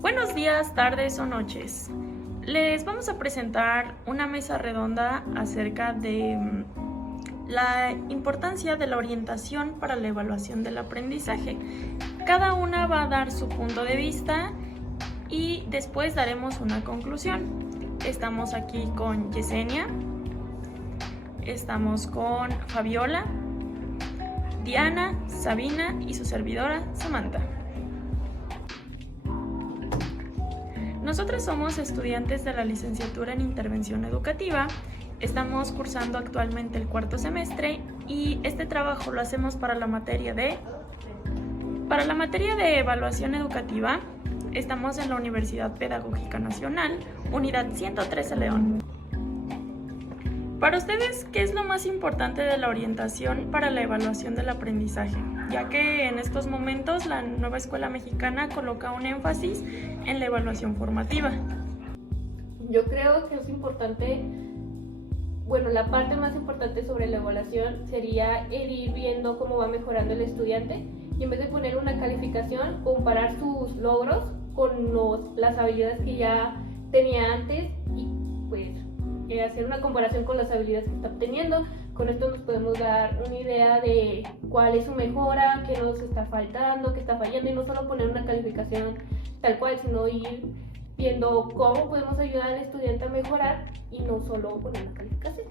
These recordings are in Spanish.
Buenos días, tardes o noches. Les vamos a presentar una mesa redonda acerca de la importancia de la orientación para la evaluación del aprendizaje. Cada una va a dar su punto de vista y después daremos una conclusión. Estamos aquí con Yesenia, estamos con Fabiola, Diana, Sabina y su servidora Samantha. Nosotros somos estudiantes de la licenciatura en Intervención Educativa, estamos cursando actualmente el cuarto semestre y este trabajo lo hacemos para la materia de Evaluación Educativa. Estamos en la Universidad Pedagógica Nacional, Unidad 113 León. Para ustedes, ¿qué es lo más importante de la orientación para la evaluación del aprendizaje? Ya que en estos momentos la nueva escuela mexicana coloca un énfasis en la evaluación formativa. Yo creo que es importante, la parte más importante sobre la evaluación sería el ir viendo cómo va mejorando el estudiante y en vez de poner una calificación, comparar sus logros con las habilidades que ya tenía antes y pues hacer una comparación con las habilidades que está obteniendo. Con esto nos podemos dar una idea de cuál es su mejora, qué nos está faltando, qué está fallando y no solo poner una calificación tal cual, sino ir viendo cómo podemos ayudar al estudiante a mejorar y no solo poner una calificación.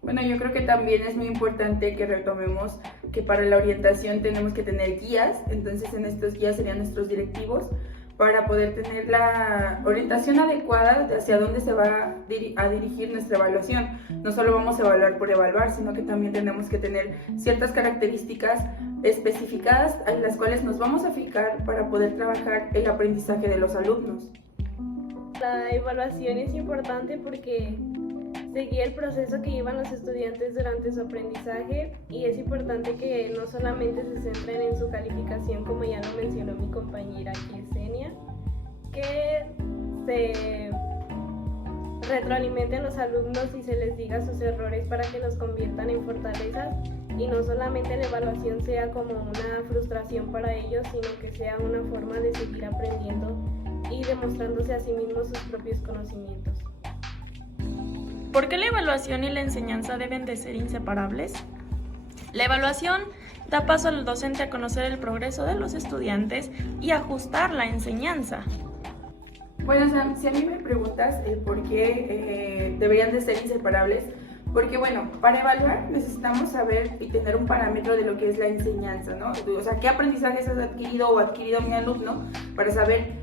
Bueno, yo creo que también es muy importante que retomemos que para la orientación tenemos que tener guías, entonces en estos guías serían nuestros directivos para poder tener la orientación adecuada de hacia dónde se va a dirigir nuestra evaluación. No solo vamos a evaluar por evaluar, sino que también tenemos que tener ciertas características especificadas en las cuales nos vamos a fijar para poder trabajar el aprendizaje de los alumnos. La evaluación es importante porque seguir el proceso que llevan los estudiantes durante su aprendizaje y es importante que no solamente se centren en su calificación, como ya lo mencionó mi compañera Yesenia, que se retroalimenten los alumnos y se les diga sus errores para que los conviertan en fortalezas y no solamente la evaluación sea como una frustración para ellos, sino que sea una forma de seguir aprendiendo y demostrándose a sí mismos sus propios conocimientos. ¿Por qué la evaluación y la enseñanza deben de ser inseparables? La evaluación da paso al docente a conocer el progreso de los estudiantes y ajustar la enseñanza. Bueno, Sam, si a mí me preguntas por qué deberían de ser inseparables, porque para evaluar necesitamos saber y tener un parámetro de lo que es la enseñanza, ¿no? O sea, qué aprendizajes has adquirido o adquirido mi alumno para saber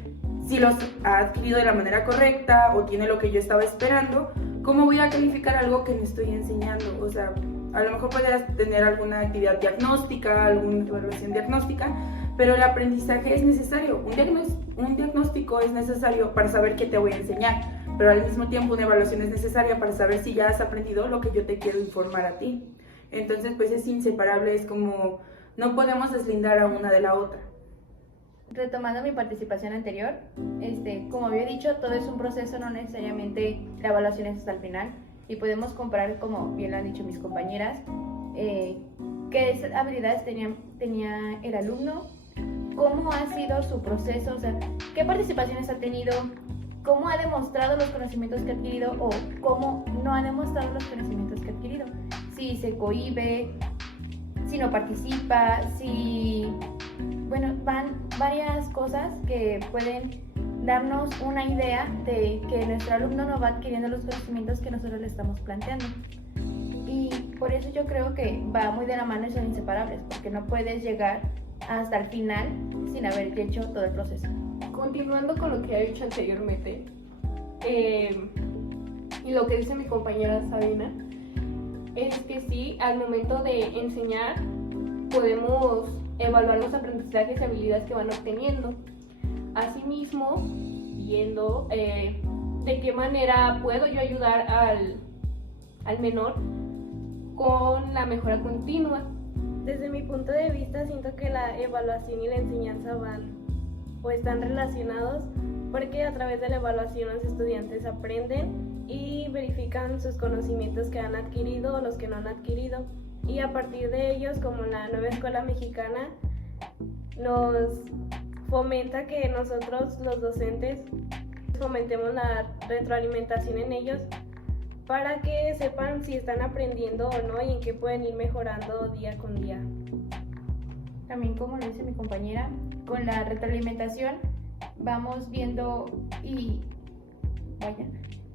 si los ha adquirido de la manera correcta o tiene lo que yo estaba esperando. ¿Cómo voy a calificar algo que me estoy enseñando? O sea, a lo mejor podrías tener alguna actividad diagnóstica, alguna evaluación diagnóstica, pero el aprendizaje es necesario. Un diagnóstico es necesario para saber qué te voy a enseñar, pero al mismo tiempo una evaluación es necesaria para saber si ya has aprendido lo que yo te quiero informar a ti. Entonces, pues es inseparable, es como no podemos deslindar a una de la otra. Retomando mi participación anterior, como había dicho, todo es un proceso, no necesariamente la evaluación es hasta el final y podemos comparar, como bien lo han dicho mis compañeras, qué habilidades tenía el alumno, cómo ha sido su proceso, o sea, qué participaciones ha tenido, cómo ha demostrado los conocimientos que ha adquirido o cómo no ha demostrado los conocimientos que ha adquirido, si se cohíbe, si no participa, van varias cosas que pueden darnos una idea de que nuestro alumno no va adquiriendo los conocimientos que nosotros le estamos planteando. Y por eso yo creo que va muy de la mano y son inseparables, porque no puedes llegar hasta el final sin haber hecho todo el proceso. Continuando con lo que he dicho anteriormente, y lo que dice mi compañera Sabina, es que sí, al momento de enseñar podemos evaluar los aprendizajes y habilidades que van obteniendo. Asimismo, viendo de qué manera puedo yo ayudar al menor con la mejora continua. Desde mi punto de vista, siento que la evaluación y la enseñanza van o están relacionados porque a través de la evaluación los estudiantes aprenden y verifican sus conocimientos que han adquirido o los que no han adquirido. Y a partir de ellos, como la nueva escuela mexicana nos fomenta que nosotros los docentes fomentemos la retroalimentación en ellos para que sepan si están aprendiendo o no y en qué pueden ir mejorando día con día. También, como lo dice mi compañera, con la retroalimentación vamos viendo y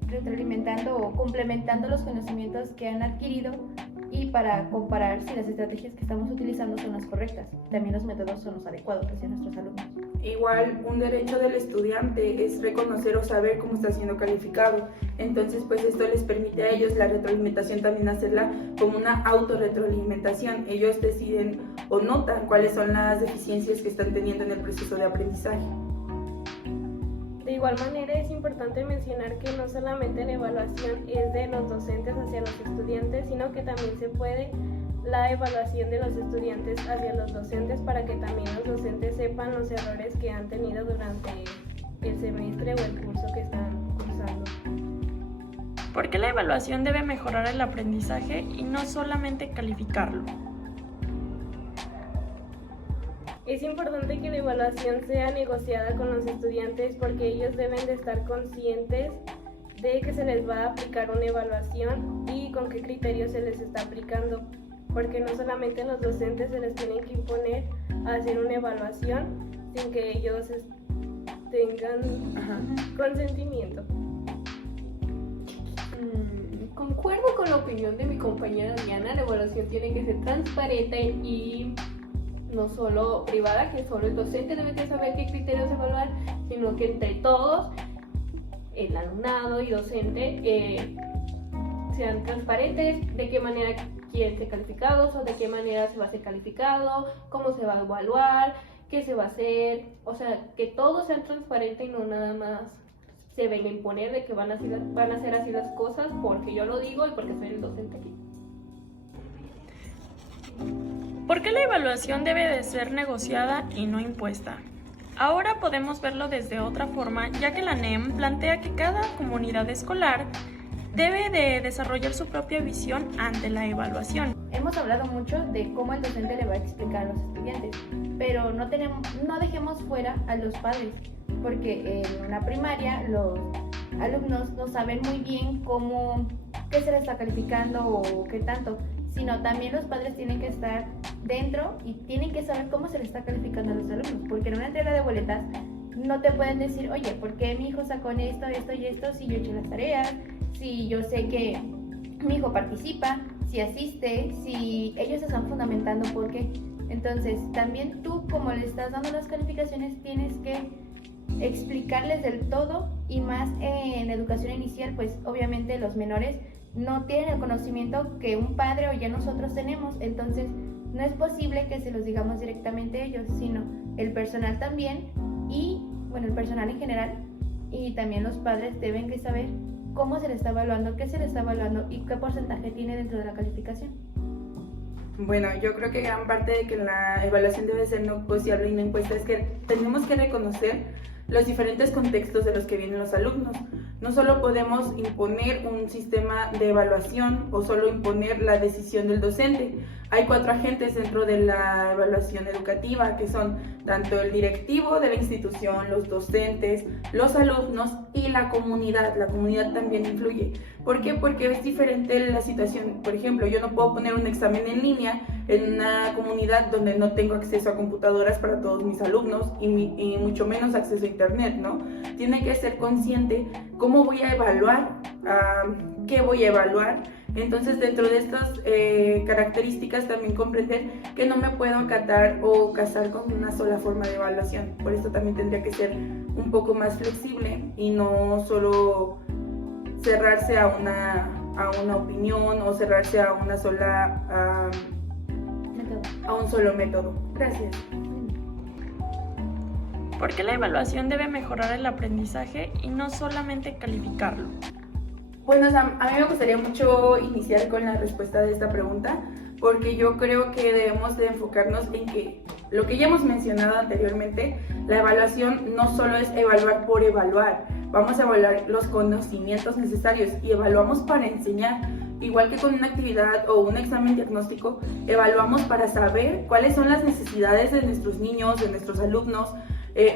retroalimentando o complementando los conocimientos que han adquirido y para comparar si las estrategias que estamos utilizando son las correctas. También los métodos son los adecuados hacia nuestros alumnos. Igual, un derecho del estudiante es reconocer o saber cómo está siendo calificado. Entonces, pues esto les permite a ellos la retroalimentación también hacerla como una autorretroalimentación. Ellos deciden o notan cuáles son las deficiencias que están teniendo en el proceso de aprendizaje. De igual manera, es importante mencionar que no solamente la evaluación es de los docentes hacia los estudiantes, sino que también se puede la evaluación de los estudiantes hacia los docentes para que también los docentes sepan los errores que han tenido durante el semestre o el curso que están cursando. ¿Por qué la evaluación debe mejorar el aprendizaje y no solamente calificarlo? Es importante que la evaluación sea negociada con los estudiantes porque ellos deben de estar conscientes de que se les va a aplicar una evaluación y con qué criterios se les está aplicando, porque no solamente los docentes se les tienen que imponer a hacer una evaluación sin que ellos tengan consentimiento. Concuerdo con la opinión de mi compañera Diana, la evaluación tiene que ser transparente y no solo privada, que solo el docente debe de saber qué criterios evaluar, sino que entre todos, el alumnado y docente, sean transparentes de qué manera quieren ser calificados o de qué manera se va a ser calificado, cómo se va a evaluar, qué se va a hacer, o sea, que todo sea transparente y no nada más se venga a imponer de que van a hacer así las cosas porque yo lo digo y porque soy el docente aquí. ¿Por qué la evaluación debe de ser negociada y no impuesta? Ahora podemos verlo desde otra forma, ya que la NEM plantea que cada comunidad escolar debe de desarrollar su propia visión ante la evaluación. Hemos hablado mucho de cómo el docente le va a explicar a los estudiantes, pero no dejemos fuera a los padres, porque en una primaria los alumnos no saben muy bien qué se les está calificando o qué tanto, sino también los padres tienen que estar dentro y tienen que saber cómo se les está calificando a los alumnos, porque en una entrega de boletas no te pueden decir, oye, ¿por qué mi hijo sacó esto, esto y esto si yo he hecho las tareas, si yo sé que mi hijo participa, si asiste, si ellos están fundamentando por qué? Entonces, también tú, como le estás dando las calificaciones, tienes que explicarles del todo, y más en educación inicial, pues obviamente los menores no tienen el conocimiento que un padre o ya nosotros tenemos, entonces no es posible que se los digamos directamente a ellos, sino el personal también y, bueno, el personal en general, y también los padres deben que saber cómo se le está evaluando, qué se le está evaluando y qué porcentaje tiene dentro de la calificación. Bueno, yo creo que gran parte de que la evaluación debe ser negociable y no impuesta es que tenemos que reconocer los diferentes contextos de los que vienen los alumnos. No solo podemos imponer un sistema de evaluación o solo imponer la decisión del docente. Hay 4 agentes dentro de la evaluación educativa, que son tanto el directivo de la institución, los docentes, los alumnos y la comunidad. La comunidad también influye. ¿Por qué? Porque es diferente la situación. Por ejemplo, yo no puedo poner un examen en línea en una comunidad donde no tengo acceso a computadoras para todos mis alumnos y mucho menos acceso a internet, ¿no? Tiene que ser consciente cómo voy a evaluar, qué voy a evaluar. Entonces, dentro de estas características también comprender que no me puedo acatar o casar con una sola forma de evaluación. Por eso también tendría que ser un poco más flexible y no solo cerrarse a una opinión o cerrarse a una sola a un solo método. Gracias. ¿Por qué la evaluación debe mejorar el aprendizaje y no solamente calificarlo? Bueno, Sam, a mí me gustaría mucho iniciar con la respuesta de esta pregunta, porque yo creo que debemos de enfocarnos en que lo que ya hemos mencionado anteriormente, la evaluación no solo es evaluar por evaluar, vamos a evaluar los conocimientos necesarios y evaluamos para enseñar. Igual que con una actividad o un examen diagnóstico, evaluamos para saber cuáles son las necesidades de nuestros niños, de nuestros alumnos,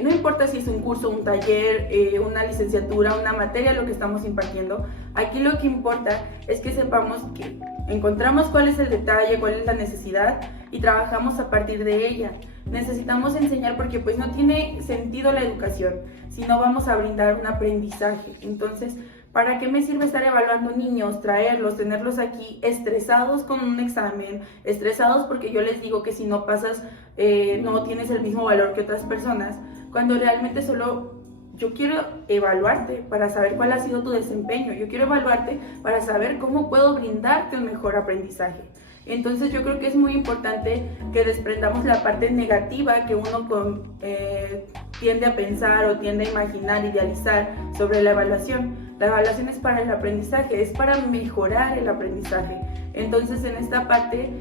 No importa si es un curso, un taller, una licenciatura, una materia lo que estamos impartiendo. Aquí lo que importa es que sepamos que encontramos cuál es el detalle, cuál es la necesidad y trabajamos a partir de ella. Necesitamos enseñar porque pues no tiene sentido la educación si no vamos a brindar un aprendizaje. Entonces, ¿para qué me sirve estar evaluando niños, traerlos, tenerlos aquí estresados con un examen, estresados porque yo les digo que si no pasas no tienes el mismo valor que otras personas, cuando realmente solo yo quiero evaluarte para saber cuál ha sido tu desempeño, yo quiero evaluarte para saber cómo puedo brindarte un mejor aprendizaje? Entonces yo creo que es muy importante que desprendamos la parte negativa que uno tiende a pensar o tiende a imaginar, idealizar sobre la evaluación. La evaluación es para el aprendizaje, es para mejorar el aprendizaje. Entonces en esta parte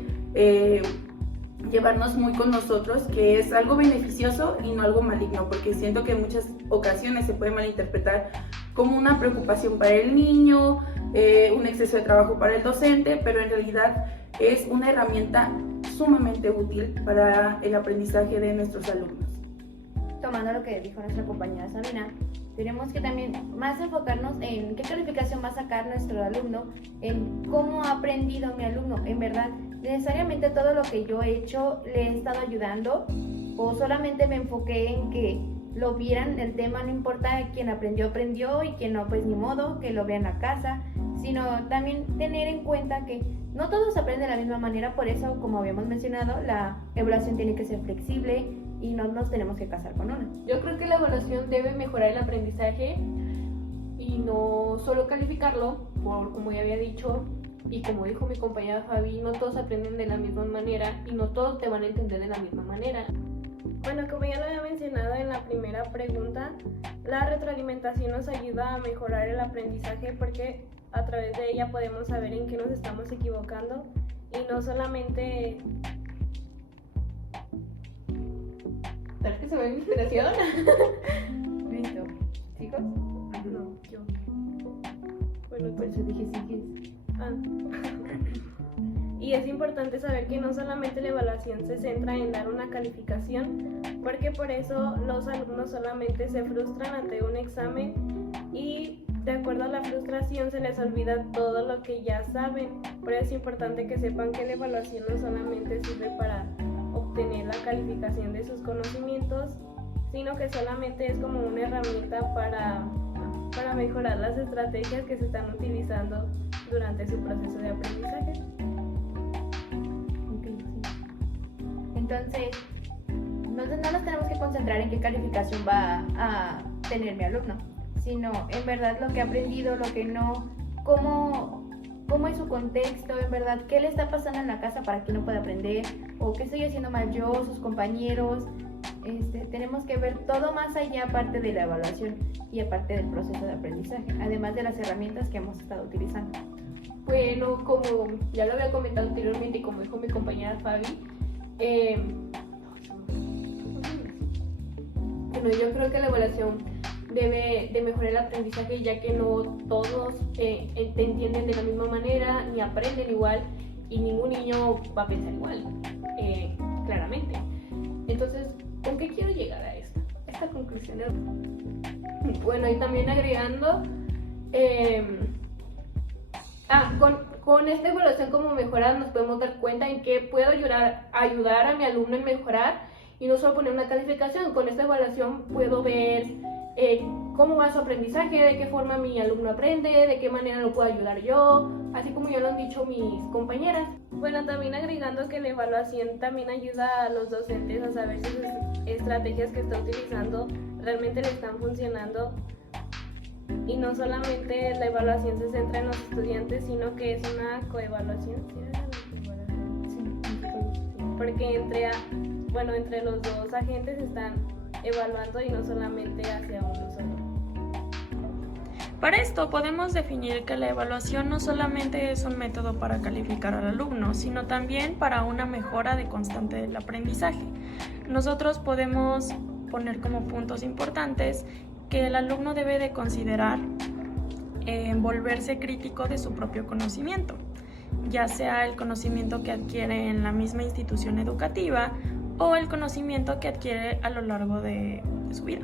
llevarnos muy con nosotros, que es algo beneficioso y no algo maligno, porque siento que en muchas ocasiones se puede malinterpretar como una preocupación para el niño, un exceso de trabajo para el docente, pero en realidad es una herramienta sumamente útil para el aprendizaje de nuestros alumnos. Tomando lo que dijo nuestra compañera Sabina, tenemos que también más enfocarnos en qué calificación va a sacar nuestro alumno, en cómo ha aprendido mi alumno. En verdad, necesariamente todo lo que yo he hecho le he estado ayudando, o solamente me enfoqué en que lo vieran el tema, no importa quién aprendió, aprendió, y quien no, pues ni modo, que lo vea en la casa, sino también tener en cuenta que no todos aprenden de la misma manera. Por eso, como habíamos mencionado, la evaluación tiene que ser flexible y no nos tenemos que casar con una. Yo creo que la evaluación debe mejorar el aprendizaje y no solo calificarlo, como ya había dicho, y como dijo mi compañera Fabi, no todos aprenden de la misma manera y no todos te van a entender de la misma manera. Bueno, como ya lo había mencionado en la primera pregunta, la retroalimentación nos ayuda a mejorar el aprendizaje porque a través de ella podemos saber en qué nos estamos equivocando y no solamente... ¿Tal que se ve mi inspiración? ¿Listo? ¿Chicos? No, yo. Bueno, Por eso dije sí. Y es importante saber que no solamente la evaluación se centra en dar una calificación, porque por eso los alumnos solamente se frustran ante un examen y de acuerdo a la frustración se les olvida todo lo que ya saben. Por eso es importante que sepan que la evaluación no solamente sirve para obtener la calificación de sus conocimientos, sino que solamente es como una herramienta para mejorar las estrategias que se están utilizando durante su proceso de aprendizaje. Okay, sí. Entonces, no nos tenemos que concentrar en qué calificación va a tener mi alumno, sino en verdad lo que ha aprendido, lo que no, cómo es su contexto, en verdad, qué le está pasando en la casa para que no pueda aprender, o qué estoy haciendo mal yo, sus compañeros. Tenemos que ver todo más allá, aparte de la evaluación y aparte del proceso de aprendizaje, además de las herramientas que hemos estado utilizando. Bueno, como ya lo había comentado anteriormente y como dijo mi compañera Fabi, bueno, yo creo que la evaluación debe de mejorar el aprendizaje, ya que no todos te entienden de la misma manera, ni aprenden igual, y ningún niño va a pensar igual, claramente. Entonces, ¿con qué quiero llegar a esta conclusión? Bueno, y también agregando, con esta evaluación como mejorada nos podemos dar cuenta en qué puedo ayudar a mi alumno en mejorar y no solo poner una calificación. Con esta evaluación puedo ver cómo va su aprendizaje, de qué forma mi alumno aprende, de qué manera lo puedo ayudar yo, así como ya lo han dicho mis compañeras. Bueno, también agregando que la evaluación también ayuda a los docentes a saber si sus estrategias que está utilizando realmente le están funcionando. Y no solamente la evaluación se centra en los estudiantes, sino que es una coevaluación. ¿Sí era la coevaluación? Sí. Porque entre los dos agentes están evaluando y no solamente hacia uno solo. Para esto podemos definir que la evaluación no solamente es un método para calificar al alumno, sino también para una mejora de constante del aprendizaje. Nosotros podemos poner como puntos importantes que el alumno debe de considerar volverse crítico de su propio conocimiento, ya sea el conocimiento que adquiere en la misma institución educativa o el conocimiento que adquiere a lo largo de de su vida.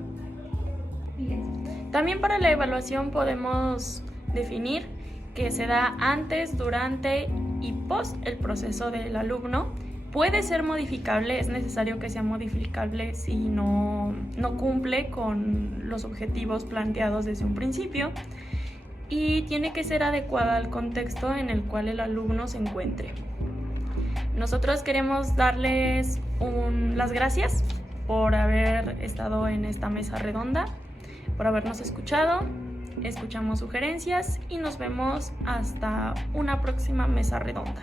También para la evaluación podemos definir que se da antes, durante y post el proceso del alumno. Puede ser modificable, es necesario que sea modificable si no cumple con los objetivos planteados desde un principio, y tiene que ser adecuada al contexto en el cual el alumno se encuentre. Nosotros queremos darles las gracias por haber estado en esta mesa redonda, por habernos escuchado. Escuchamos sugerencias y nos vemos hasta una próxima mesa redonda.